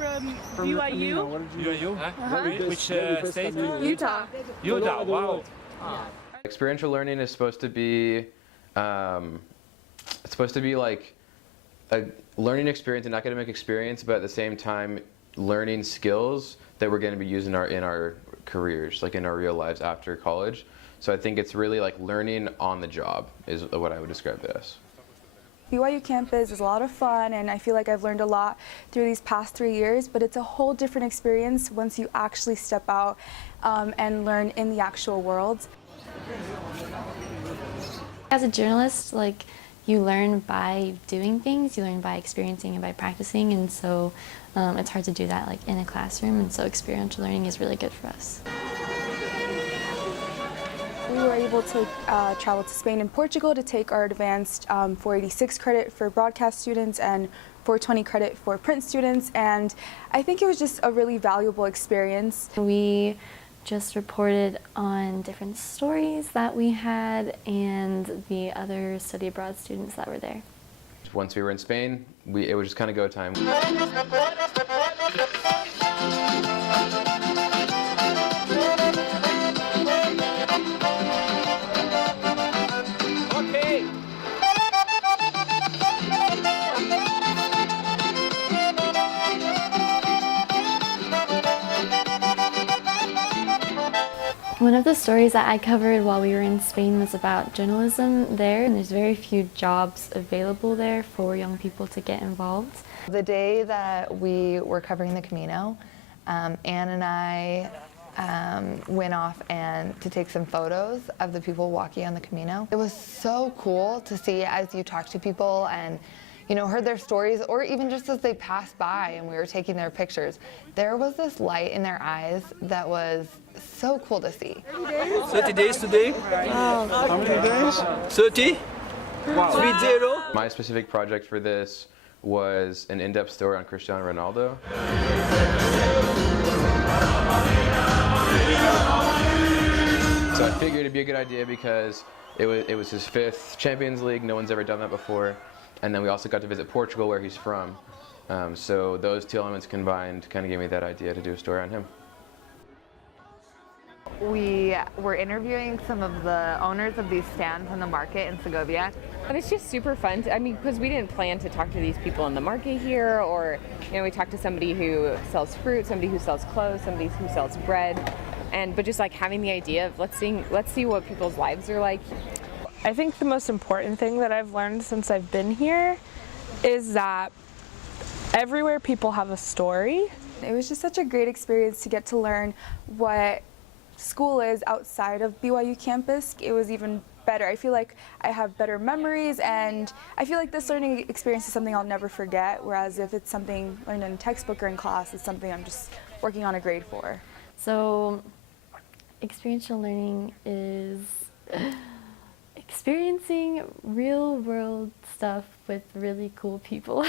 from BYU. BYU? Which state? Utah. Utah, wow. Experiential learning is supposed to be, it's supposed to be like a learning experience, an academic experience, but at the same time learning skills that we're going to be using in our careers, like in our real lives after college. So I think it's really like learning on the job is what I would describe it as. BYU campus is a lot of fun, and I feel like I've learned a lot through these past 3 years, but it's a whole different experience once you actually step out and learn in the actual world. As a journalist, like, you learn by doing things, you learn by experiencing and by practicing, and so it's hard to do that like in a classroom, and so experiential learning is really good for us. We were able to travel to Spain and Portugal to take our advanced 486 credit for broadcast students and 420 credit for print students, and I think it was just a really valuable experience. We just reported on different stories that we had and the other study abroad students that were there. Once we were in Spain, it was just kind of go time. One of the stories that I covered while we were in Spain was about journalism there, and there's very few jobs available there for young people to get involved. The day that we were covering the Camino, Anne and I went off to take some photos of the people walking on the Camino. It was so cool to see as you talk to people and heard their stories, or even just as they passed by and we were taking their pictures. There was this light in their eyes that was so cool to see. 30 days today. Wow. How many days? 30. Wow. 30. My specific project for this was an in-depth story on Cristiano Ronaldo. So I figured it'd be a good idea because it was his 5th Champions League. No one's ever done that before. And then we also got to visit Portugal, where he's from. So those two elements combined kind of gave me that idea to do a story on him. We were interviewing some of the owners of these stands in the market in Segovia. And it's just super fun. Because we didn't plan to talk to these people in the market here, or we talked to somebody who sells fruit, somebody who sells clothes, somebody who sells bread, but just like having the idea of let's see what people's lives are like. I think the most important thing that I've learned since I've been here is that everywhere people have a story. It was just such a great experience to get to learn what school is outside of BYU campus. It was even better. I feel like I have better memories, and I feel like this learning experience is something I'll never forget, whereas if it's something learned in a textbook or in class, it's something I'm just working on a grade for. So experiential learning is experiencing real world stuff with really cool people.